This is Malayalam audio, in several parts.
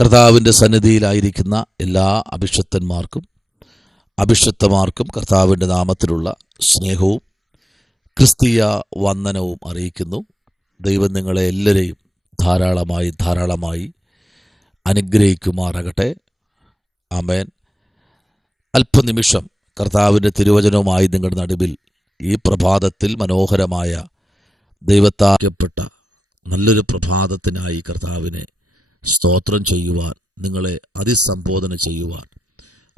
കർത്താവിൻ്റെ സന്നിധിയിലായിരിക്കുന്ന എല്ലാ അഭിഷിക്തന്മാർക്കും അഭിഷിക്തമാർക്കും കർത്താവിൻ്റെ നാമത്തിലുള്ള സ്നേഹവും ക്രിസ്തീയ വന്ദനവും അറിയിക്കുന്നു. ദൈവം നിങ്ങളെ എല്ലാവരെയും ധാരാളമായി അനുഗ്രഹിക്കുമാറാകട്ടെ. ആമേൻ. അല്പനിമിഷം കർത്താവിൻ്റെ തിരുവചനവുമായി നിങ്ങളുടെ നടുവിൽ ഈ പ്രഭാതത്തിൽ മനോഹരമായ ദൈവത്താക്കപ്പെട്ട നല്ലൊരു പ്രഭാതത്തിനായി കർത്താവിനെ സ്തോത്രം ചെയ്യുവാൻ, നിങ്ങളെ അതിസംബോധന ചെയ്യുവാൻ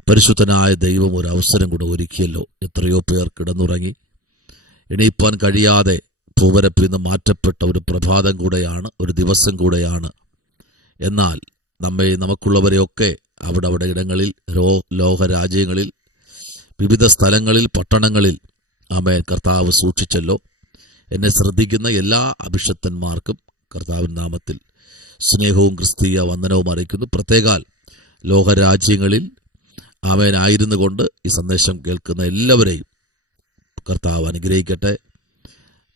പരിശുദ്ധനായ ദൈവം ഒരു അവസരം കൂടെ ഒരുക്കിയല്ലോ. എത്രയോ പേർ കിടന്നുറങ്ങി എണീപ്പാൻ കഴിയാതെ ഭൂവരപ്പിൽ നിന്ന് മാറ്റപ്പെട്ട ഒരു പ്രഭാതം കൂടെയാണ്, ഒരു ദിവസം കൂടെയാണ്. എന്നാൽ നമുക്കുള്ളവരെയൊക്കെ അവിടെ ഇടങ്ങളിൽ ലോകരാജ്യങ്ങളിൽ വിവിധ സ്ഥലങ്ങളിൽ പട്ടണങ്ങളിൽ ആമേൻ കർത്താവ് സൂക്ഷിച്ചല്ലോ. എന്നെ ശ്രദ്ധിക്കുന്ന എല്ലാ അഭിഷിക്തന്മാർക്കും കർത്താവിൻ നാമത്തിൽ സ്നേഹവും ക്രിസ്തീയ വന്ദനവും അറിയിക്കുന്നു. പ്രത്യേകാൽ ലോകരാജ്യങ്ങളിൽ ആമേൻ ആയിരുന്നു കൊണ്ട് ഈ സന്ദേശം കേൾക്കുന്ന എല്ലാവരെയും കർത്താവ് അനുഗ്രഹിക്കട്ടെ,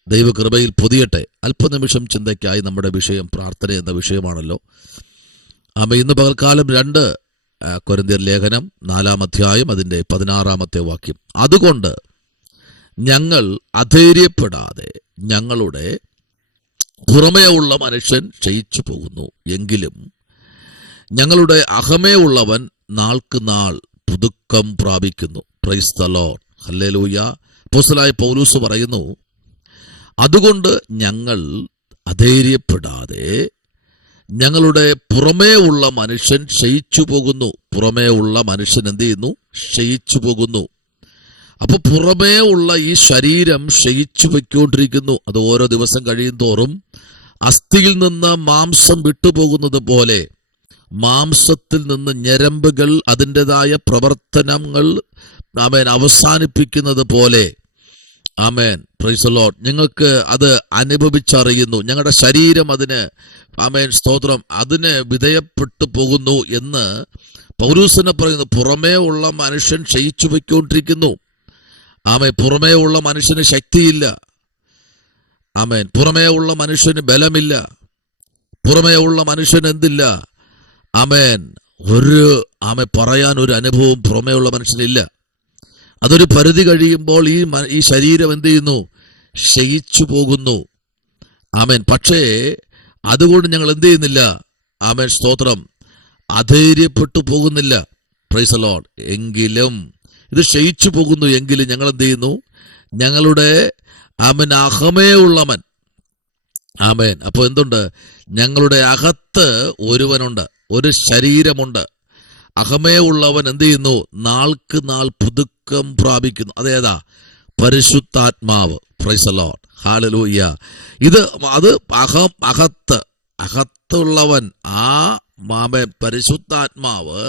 ദൈവകൃപയിൽ പൊതിയട്ടെ. അല്പനിമിഷം ചിന്തയ്ക്കായി നമ്മുടെ വിഷയം പ്രാർത്ഥന എന്ന വിഷയമാണല്ലോ. ഇന്ന് പകൽക്കാലം 2 കൊരിന്ത്യർ ലേഖനം 4-ാം അധ്യായം അതിൻ്റെ 16-ാമത്തെ വാക്യം. അതുകൊണ്ട് ഞങ്ങൾ അധൈര്യപ്പെടാതെ ഞങ്ങളുടെ പുറമേ ഉള്ള മനുഷ്യൻ ക്ഷയിച്ചു പോകുന്നു, എങ്കിലും ഞങ്ങളുടെ അകമേ ഉള്ളവൻ നാൾക്ക് നാൾ പുതുക്കം പ്രാപിക്കുന്നു. Price the Lord. ഹല്ലേലൂയ. അപ്പോസ്തലനായ പൗലോസ് പറയുന്നു, അതുകൊണ്ട് ഞങ്ങൾ അധൈര്യപ്പെടാതെ ഞങ്ങളുടെ പുറമേ ഉള്ള മനുഷ്യൻ ക്ഷയിച്ചു പോകുന്നു. പുറമേ ഉള്ള മനുഷ്യൻ എന്ത് ചെയ്യുന്നു? ക്ഷയിച്ചു പോകുന്നു. അപ്പൊ പുറമേ ഉള്ള ഈ ശരീരം ക്ഷയിച്ചു പൊയ്ക്കൊണ്ടിരിക്കുന്നു. അത് ഓരോ ദിവസം കഴിയും തോറും അസ്ഥിയിൽ നിന്ന് മാംസം വിട്ടുപോകുന്നത് പോലെ, മാംസത്തിൽ നിന്ന് ഞരമ്പുകൾ അതിൻ്റെതായ പ്രവർത്തനങ്ങൾ ആമേൻ അവസാനിപ്പിക്കുന്നത് പോലെ, ആമേൻ പ്രൈസ് ദി ലോർഡ്, ഞങ്ങൾക്ക് അത് അനുഭവിച്ചറിയുന്നു. ഞങ്ങളുടെ ശരീരം അതിന് ആമേൻ സ്തോത്രം അതിന് വിധേയപ്പെട്ടു പോകുന്നു എന്ന് പൗലോസിനെ പറയുന്നു. പുറമേ ഉള്ള മനുഷ്യൻ ക്ഷയിച്ചു പൊയ്ക്കൊണ്ടിരിക്കുന്നു. ആമേൻ. പുറമേ ഉള്ള മനുഷ്യന് ശക്തിയില്ല. ആമേൻ. പുറമേ ഉള്ള മനുഷ്യന് ബലമില്ല. പുറമേ ഉള്ള മനുഷ്യന് എന്തില്ല? ആമേൻ. പറയാൻ ഒരു അനുഭവം പുറമേ ഉള്ള മനുഷ്യനില്ല. അതൊരു പരിധി കഴിയുമ്പോൾ ഈ ശരീരം എന്ത് ചെയ്യുന്നു? ക്ഷയിച്ചു പോകുന്നു. ആമേൻ. പക്ഷേ അതുകൊണ്ട് ഞങ്ങൾ എന്ത് ചെയ്യുന്നില്ല? ആമേൻ സ്തോത്രം അധൈര്യപ്പെട്ടു പോകുന്നില്ല. Price the Lord. എങ്കിലും ഇത് ക്ഷയിച്ചു പോകുന്നു എങ്കിലും ഞങ്ങൾ എന്ത് ചെയ്യുന്നു? ഞങ്ങളുടെ ആമേൻ അകമേ ഉള്ളവൻ, ആമേൻ. അപ്പോൾ എന്തുണ്ട്? ഞങ്ങളുടെ അകത്ത് ഒരുവനുണ്ട്, ഒരു ശരീരമുണ്ട്. അകമേ ഉള്ളവൻ എന്ത് ചെയ്യുന്നു? നാൾക്ക് നാൾ പുതുക്കം പ്രാപിക്കുന്നു. അതേതാ? പരിശുദ്ധാത്മാവ്. Price the Lord. ഹല്ലേലൂയ. അത് അകത്തുള്ളവൻ, ആ ആമേൻ പരിശുദ്ധാത്മാവ്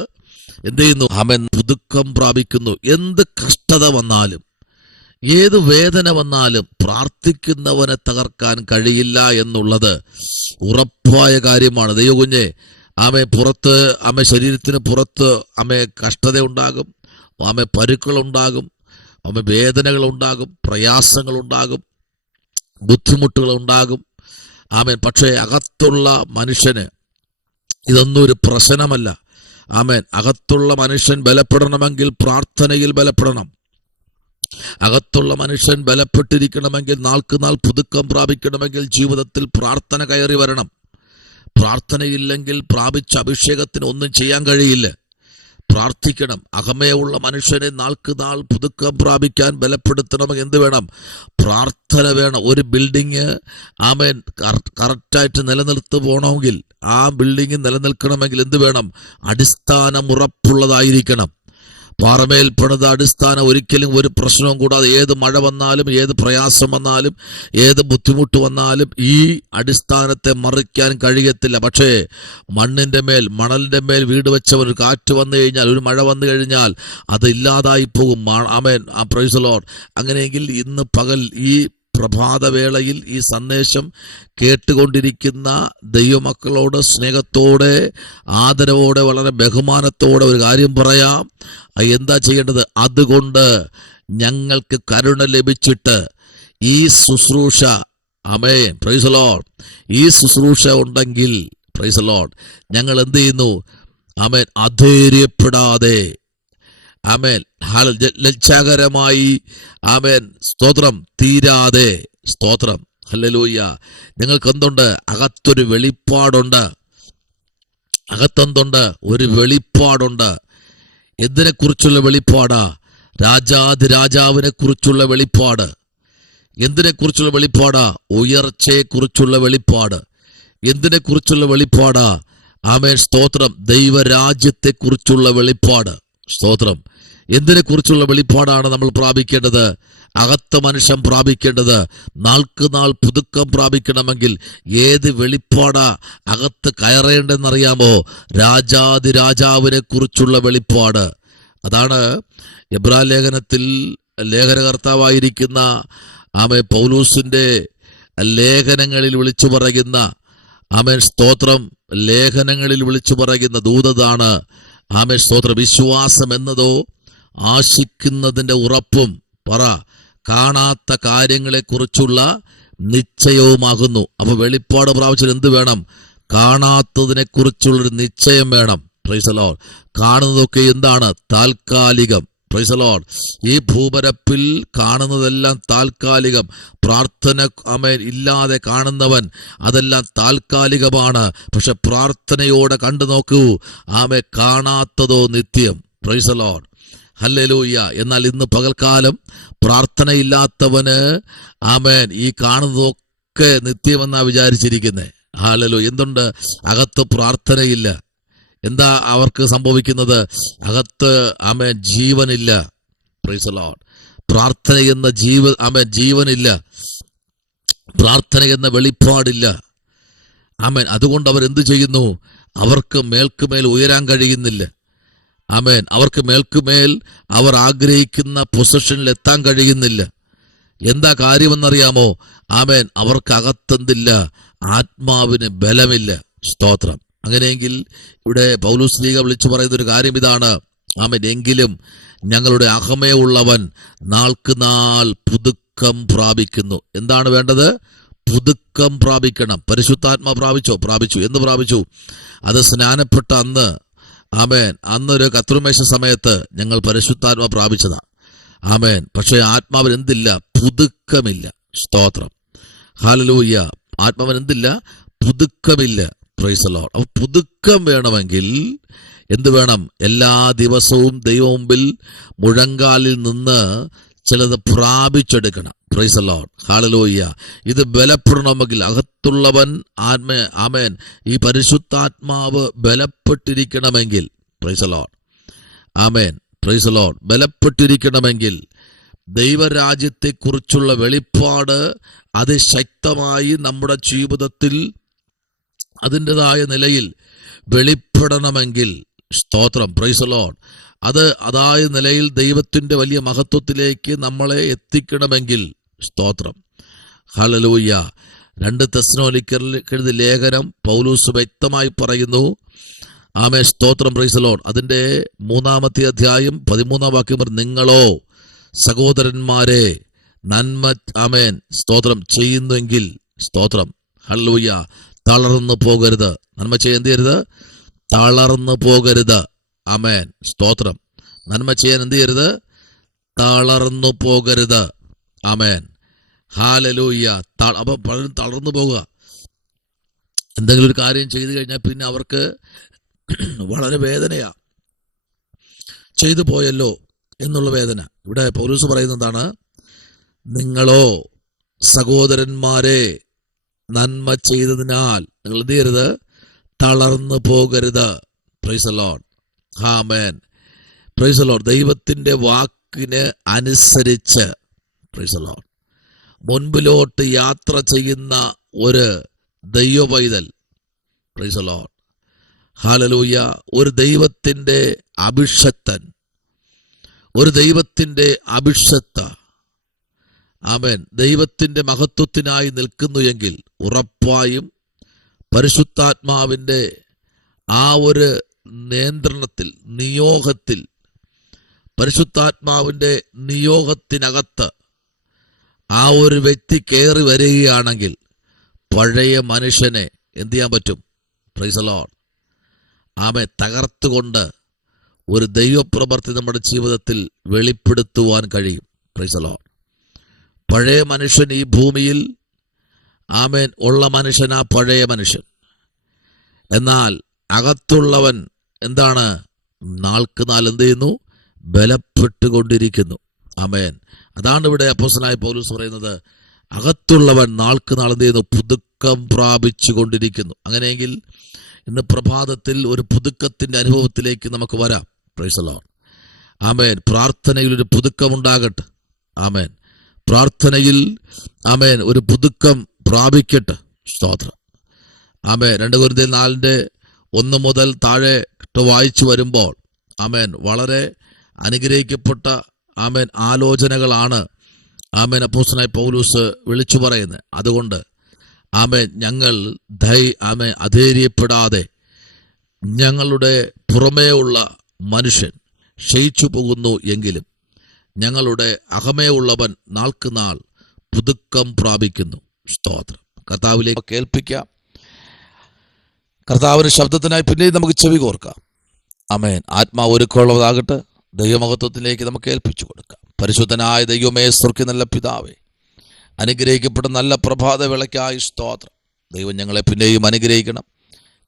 എന്ത് ചെയ്യുന്നു? ആമേൻ പുതുക്കം പ്രാപിക്കുന്നു. എന്ത് കഷ്ടത വന്നാലും, ഏത് വേദന വന്നാലും പ്രാർത്ഥിക്കുന്നവനെ തകർക്കാൻ കഴിയില്ല എന്നുള്ളത് ഉറപ്പായ കാര്യമാണ്. ദൈവകുഞ്ഞെ, പുറത്ത് ശരീരത്തിന് പുറത്ത് കഷ്ടത ഉണ്ടാകും, പരുക്കളുണ്ടാകും, വേദനകളുണ്ടാകും, പ്രയാസങ്ങളുണ്ടാകും, ബുദ്ധിമുട്ടുകളുണ്ടാകും. പക്ഷേ അകത്തുള്ള മനുഷ്യന് ഇതൊന്നും ഒരു പ്രശ്നമല്ല. അകത്തുള്ള മനുഷ്യൻ ബലപ്പെടണമെങ്കിൽ പ്രാർത്ഥനയിൽ ബലപ്പെടണം. അകത്തുള്ള മനുഷ്യൻ ബലപ്പെട്ടിരിക്കണമെങ്കിൽ, നാൾക്ക് നാൾ പുതുക്കം പ്രാപിക്കണമെങ്കിൽ ജീവിതത്തിൽ പ്രാർത്ഥന കയറി വരണം. പ്രാർത്ഥനയില്ലെങ്കിൽ പ്രാപിച്ച അഭിഷേകത്തിന് ഒന്നും ചെയ്യാൻ കഴിയില്ല. പ്രാർത്ഥിക്കണം. അകമേ ഉള്ള മനുഷ്യനെ നാൾക്ക് നാൾ പുതുക്കം പ്രാപിക്കാൻ ബലപ്പെടുത്തണമെങ്കിൽ എന്ത് വേണം? പ്രാർത്ഥന വേണം. ഒരു ബിൽഡിങ് കറക്റ്റായിട്ട് നിലനിർത്തി പോകണമെങ്കിൽ, ആ ബിൽഡിങ് നിലനിൽക്കണമെങ്കിൽ എന്ത് വേണം? അടിസ്ഥാനം ഉറപ്പുള്ളതായിരിക്കണം. പാറമേൽ പണിത അടിസ്ഥാനം ഒരിക്കലും ഒരു പ്രശ്നവും കൂടാതെ, ഏത് മഴ വന്നാലും, ഏത് പ്രയാസം വന്നാലും, ഏത് ബുദ്ധിമുട്ട് വന്നാലും ഈ അടിസ്ഥാനത്തെ മറിക്കാൻ കഴിയത്തില്ല. പക്ഷേ മണ്ണിൻ്റെ മേൽ, മണലിൻ്റെ മേൽ വീട് വെച്ചവർ, ഒരു കാറ്റ് വന്നു കഴിഞ്ഞാൽ, ഒരു മഴ വന്നു കഴിഞ്ഞാൽ അത് ഇല്ലാതായി പോകും. ആമേൻ. Praise the Lord. അങ്ങനെയെങ്കിൽ ഇന്ന് പകൽ ഈ പ്രഭാതവേളയിൽ ഈ സന്ദേശം കേട്ടുകൊണ്ടിരിക്കുന്ന ദൈവമക്കളോട് സ്നേഹത്തോടെ, ആദരവോടെ, വളരെ ബഹുമാനത്തോടെ ഒരു കാര്യം പറയാം. എന്താ ചെയ്യേണ്ടത്? അതുകൊണ്ട് ഞങ്ങൾക്ക് കരുണ ലഭിച്ചിട്ട് ഈ ശുശ്രൂഷ, ആമേൻ പ്രൈസ് ദി ലോർഡ്, ഈ ശുശ്രൂഷ ഉണ്ടെങ്കിൽ, പ്രൈസ് ദി ലോർഡ്. ഞങ്ങൾ എന്ത് ചെയ്യുന്നു? ആമേൻ, അധൈര്യപ്പെടാതെ, ആമേൻ, ലജ്ജാകരമായി, ആമേൻ, സ്തോത്രം, തീരാതെ, സ്തോത്രം, ഹല്ലേലൂയ. നിങ്ങൾക്ക് എന്തുണ്ട്? അകത്തൊരു വെളിപ്പാടുണ്ട്. അകത്തെന്തുണ്ട്? ഒരു വെളിപ്പാടുണ്ട്. എന്തിനെ കുറിച്ചുള്ള വെളിപ്പാടാ? രാജാതിരാജാവിനെ കുറിച്ചുള്ള വെളിപ്പാട്. എന്തിനെ കുറിച്ചുള്ള വെളിപ്പാടാ? ഉയർച്ചയെ കുറിച്ചുള്ള വെളിപ്പാട്. എന്തിനെ കുറിച്ചുള്ള വെളിപ്പാടാ? ആമേൻ, സ്തോത്രം, ദൈവരാജ്യത്തെ കുറിച്ചുള്ള വെളിപ്പാട്. സ്തോത്രം. എന്തിനെ കുറിച്ചുള്ള വെളിപ്പാടാണ് നമ്മൾ പ്രാപിക്കേണ്ടത്? അകത്ത മനുഷ്യൻ പ്രാപിക്കേണ്ടത്. നാൾക്ക് നാൾ പുതുക്കം പ്രാപിക്കണമെങ്കിൽ ഏത് വെളിപ്പാടാ അകത്ത് കയറേണ്ടെന്നറിയാമോ? രാജാതിരാജാവിനെ കുറിച്ചുള്ള വെളിപ്പാട്. അതാണ് എബ്രായ ലേഖനത്തിൽ ലേഖനകർത്താവായിരിക്കുന്ന ആമേൻ പൗലൂസിന്റെ ലേഖനങ്ങളിൽ വിളിച്ചു പറയുന്ന, ആമേൻ, സ്തോത്രം, ലേഖനങ്ങളിൽ വിളിച്ചു പറയുന്ന ദൂതതാണ്, ആമേൻ, സ്തോത്രം, വിശ്വാസം എന്നതോ ആശിക്കുന്നതിന്റെ ഉറപ്പും, പറ, കാണാത്ത കാര്യങ്ങളെ കുറിച്ചുള്ള നിശ്ചയവുമാകുന്നു. അപ്പൊ വെളിപ്പാട് പ്രാപിച്ചാൽ എന്ത് വേണം? കാണാത്തതിനെ കുറിച്ചുള്ളൊരു നിശ്ചയം വേണം. Praise the Lord. കാണുന്നതൊക്കെ എന്താണ്? താൽക്കാലികം. Praise the Lord. ഈ ഭൂപരപ്പിൽ കാണുന്നതെല്ലാം താൽക്കാലികം. പ്രാർത്ഥന, ആമേൻ, ഇല്ലാതെ കാണുന്നവൻ അതെല്ലാം താൽക്കാലികമാണ്. പക്ഷെ പ്രാർത്ഥനയോടെ കണ്ടു നോക്കൂ, ആമേൻ, കാണാത്തതോ നിത്യം. Price the Lord. ഹല്ലേലൂയ. എന്നാൽ ഇന്ന് പകൽക്കാലം പ്രാർത്ഥനയില്ലാത്തവന്, ആമേൻ, ഈ കാണുന്നതൊക്കെ നിത്യമെന്നാ വിചാരിച്ചിരിക്കുന്നത്. ഹല്ലേലൂയ. എന്തുണ്ട്? അകത്ത് പ്രാർത്ഥനയില്ല. എന്താ അവർക്ക് സംഭവിക്കുന്നത്? അകത്ത്, ആമേൻ, ജീവനില്ല. Praise the Lord. പ്രാർത്ഥന എന്ന ആമേൻ, ജീവനില്ല. പ്രാർത്ഥന എന്ന വെളിപ്പാടില്ല. ആമേൻ. അതുകൊണ്ട് അവർ എന്ത് ചെയ്യുന്നു? അവർക്ക് മേൽക്കുമേൽ ഉയരാൻ കഴിയുന്നില്ല. ആമേൻ. അവർക്ക് മേൽക്കുമേൽ അവർ ആഗ്രഹിക്കുന്ന പൊസിഷനിൽ എത്താൻ കഴിയുന്നില്ല. എന്താ കാര്യമെന്നറിയാമോ? ആമേൻ, അവർക്ക് അകത്തെന്തില്ല? ആത്മാവിന് ബലമില്ല. സ്തോത്രം. അങ്ങനെയെങ്കിൽ ഇവിടെ പൗലോസ് ലീഗ വിളിച്ചു പറയുന്ന ഒരു കാര്യം ഇതാണ്, ആമേൻ, എങ്കിലും ഞങ്ങളുടെ അഹമേ ഉള്ളവൻ നാൾക്ക് നാൾ പുതുക്കം പ്രാപിക്കുന്നു. എന്താണ് വേണ്ടത്? പുതുക്കം പ്രാപിക്കണം. പരിശുദ്ധാത്മാ പ്രാപിച്ചു. എന്ന് പ്രാപിച്ചു? അത് സ്നാനപ്പെട്ട അന്ന്, ആമേൻ, അന്നൊരു കർത്തൃമേശ സമയത്ത് ഞങ്ങൾ പരിശുദ്ധാത്മാ പ്രാപിച്ചതാ. ആമേൻ. പക്ഷെ ആത്മാവിന് എന്തില്ല? പുതുക്കമില്ല. സ്തോത്രം. ഹല്ലേലൂയ. ആത്മാവിന് എന്തില്ല? പുതുക്കമില്ല. Praise the Lord. അപ്പൊ പുതുക്കം വേണമെങ്കിൽ എന്ത് വേണം? എല്ലാ ദിവസവും ദൈവമുമ്പിൽ മുഴങ്കാലിൽ നിന്ന് ചിലത് പ്രാപിച്ചെടുക്കണം. Praise the Lord. ഹല്ലേലൂയ. ഇത് ബലപ്പെടണമെങ്കിൽ അകത്തുള്ളവൻ, ആമേൻ, ഈ പരിശുദ്ധാത്മാവ് ബലപ്പെട്ടിരിക്കണമെങ്കിൽ, പ്രൈസ് ദി ലോർഡ്, ആമേൻ, പ്രൈസ് ദി ലോർഡ്, ബലപ്പെട്ടിരിക്കണമെങ്കിൽ ദൈവരാജ്യത്തെക്കുറിച്ചുള്ള വെളിപ്പാട് അതിശക്തമായി നമ്മുടെ ജീവിതത്തിൽ അതിൻ്റെതായ നിലയിൽ വെളിപ്പെടണമെങ്കിൽ, സ്തോത്രം, പ്രൈസ് ദി ലോർഡ്, അതായ നിലയിൽ ദൈവത്തിന്റെ വലിയ മഹത്വത്തിലേക്ക് നമ്മളെ എത്തിക്കണമെങ്കിൽ, സ്തോത്രം, ഹല്ലേലൂയ. 2 തെസ്സലോനിക്കർക്കെഴുതിയ ലേഖനം പൗലോസ് വ്യക്തമായി പറയുന്നു. ആമേൻ, സ്തോത്രം, പ്രൈസ് ദി ലോർഡ്. അതിന്റെ 3-ാമത്തെ അധ്യായം 13-ാം വാക്യം, നിങ്ങളോ സഹോദരന്മാരെ നന്മ, ആമേൻ, സ്തോത്രം, ചെയ്യുന്നെങ്കിൽ, സ്തോത്രം, ഹല്ലേലൂയ, തളർന്നു പോകരുത്. നന്മ ചെയ്യാൻ എന്ത് ചെയ്യരുത്? തളർന്നു പോകരുത്. ആമേൻ, സ്തോത്രം. നന്മ ചെയ്യാൻ എന്ത് ചെയ്യരുത്? തളർന്നു പോകരുത്. ആമേൻ, ഹല്ലേലൂയ. അപ്പൊ പലരും തളർന്നു പോകുക. എന്തെങ്കിലും ഒരു കാര്യം ചെയ്തു കഴിഞ്ഞാൽ പിന്നെ അവർക്ക് വളരെ വേദനയാ. ചെയ്തു പോയല്ലോ എന്നുള്ള വേദന. ഇവിടെ പൗലോസ് പറയുന്നതാണ്, നിങ്ങളോ സഹോദരന്മാരെ നന്മ ചെയ്തതിനാൽ നിങ്ങൾ എന്ത് ചെയ്യരുത്? തളർന്നു പോകരുത്. Price the Lord. ആമേൻ, പ്രൈസ് ദി ലോർഡ്. ദൈവത്തിന്റെ വാക്കിന് അനുസരിച്ച്, പ്രൈസ് ദി ലോർഡ്, മുൻപിലോട്ട് യാത്ര ചെയ്യുന്ന ഒരു ദൈവ പൈതൽ, പ്രൈസ് ദി ലോർഡ്, ഹല്ലേലൂയ, ഒരു ദൈവത്തിന്റെ അഭിഷക്തൻ, ഒരു ദൈവത്തിന്റെ അഭിഷക്ത, ആമേൻ, ദൈവത്തിന്റെ മഹത്വത്തിനായി നിൽക്കുന്നു എങ്കിൽ ഉറപ്പായും പരിശുദ്ധാത്മാവിന്റെ ആ ഒരു നിയന്ത്രണത്തിൽ, നിയോഗത്തിൽ, പരിശുദ്ധാത്മാവിന്റെ നിയോഗത്തിനകത്ത് ആ ഒരു വ്യക്തി കയറി വരികയാണെങ്കിൽ പഴയ മനുഷ്യനെ എന്ത് ചെയ്യാൻ പറ്റും? Praise the Lord. ആമേൻ. തകർത്തുകൊണ്ട് ഒരു ദൈവപ്രവൃത്തി നമ്മുടെ ജീവിതത്തിൽ വെളിപ്പെടുത്തുവാൻ കഴിയും. Praise the Lord. പഴയ മനുഷ്യൻ ഈ ഭൂമിയിൽ ആമേൻ ഉള്ള മനുഷ്യനാ പഴയ മനുഷ്യൻ. എന്നാൽ അകത്തുള്ളവൻ എന്താണ്? നാൾക്ക് നാൾ എന്ത് ചെയ്യുന്നു? ബലപ്പെട്ടുകൊണ്ടിരിക്കുന്നു. ആമേൻ. അതാണ് ഇവിടെ അപ്പോസ്തലനായ പൗലോസ് പറയുന്നത്, അകത്തുള്ളവൻ നാൾക്ക് നാൾ എന്ത് ചെയ്യുന്നു? പുതുക്കം പ്രാപിച്ചു കൊണ്ടിരിക്കുന്നു. അങ്ങനെയെങ്കിൽ ഇന്ന് പ്രഭാതത്തിൽ ഒരു പുതുക്കത്തിന്റെ അനുഭവത്തിലേക്ക് നമുക്ക് വരാം. Praise the Lord. ആമേൻ. പ്രാർത്ഥനയിൽ ഒരു പുതുക്കം ഉണ്ടാകട്ടെ. ആമേൻ. പ്രാർത്ഥനയിൽ ആമേൻ ഒരു പുതുക്കം പ്രാപിക്കട്ടെ. സ്തോത്രം. ആമേൻ. 2 കൊരിന്ത്യർ 4:1 മുതൽ താഴെ വായിച്ചു വരുമ്പോൾ ആമേൻ വളരെ അനുഗ്രഹിക്കപ്പെട്ട ആമേൻ ആലോചനകളാണ് ആമേൻ അപ്പോസ്തലനായ പൗലോസ് വിളിച്ചു പറയുന്നത്. അതുകൊണ്ട് ആമേൻ ഞങ്ങൾ ആമേൻ അധൈര്യപ്പെടാതെ ഞങ്ങളുടെ പുറമേ ഉള്ള മനുഷ്യൻ ക്ഷയിച്ചു പോകുന്നു എങ്കിലും ഞങ്ങളുടെ അകമേ ഉള്ളവൻ നാൾക്ക് നാൾ പുതുക്കം പ്രാപിക്കുന്നു. സ്തോത്രം. കർത്താവിലേക്ക് കേൾപ്പിക്കാം. കർത്താവിന്റെ ശബ്ദത്തിനായി പിന്നെയും നമുക്ക് ചെവി കോർക്കാം. ആമേൻ. ആത്മാവ് ഒരുക്കമുള്ളതാകട്ടെ. ദൈവമഹത്വത്തിലേക്ക് നമുക്ക് ഏൽപ്പിച്ചു കൊടുക്കാം. പരിശുദ്ധനായ ദൈവമേ, സ്വർഗ്ഗ നല്ല പിതാവേ, അനുഗ്രഹിക്കപ്പെട്ട നല്ല പ്രഭാത വേളയ്ക്കായി സ്തോത്രം. ദൈവം ഞങ്ങളെ പിന്നെയും അനുഗ്രഹിക്കണം.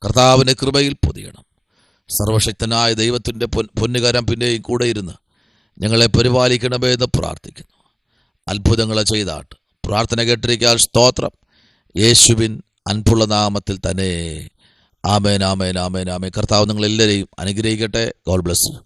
കർത്താവിൻ്റെ കൃപയിൽ പൊതിയണം. സർവശക്തനായ ദൈവത്തിൻ്റെ പൊന്നുകരം പിന്നെയും കൂടെ ഇരുന്ന് ഞങ്ങളെ പരിപാലിക്കണമേ എന്ന് പ്രാർത്ഥിക്കുന്നു. അത്ഭുതങ്ങളെ ചെയ്താട്ട് പ്രാർത്ഥന കേട്ടിരിക്കാൻ സ്തോത്രം. യേശുവിൻ അൻപുള്ള നാമത്തിൽ തന്നെ. ആമേൻ, ആമേൻ, ആമേൻ, ആമേൻ. കർത്താവ് നിങ്ങളെല്ലാവരെയും അനുഗ്രഹിക്കട്ടെ. God bless you.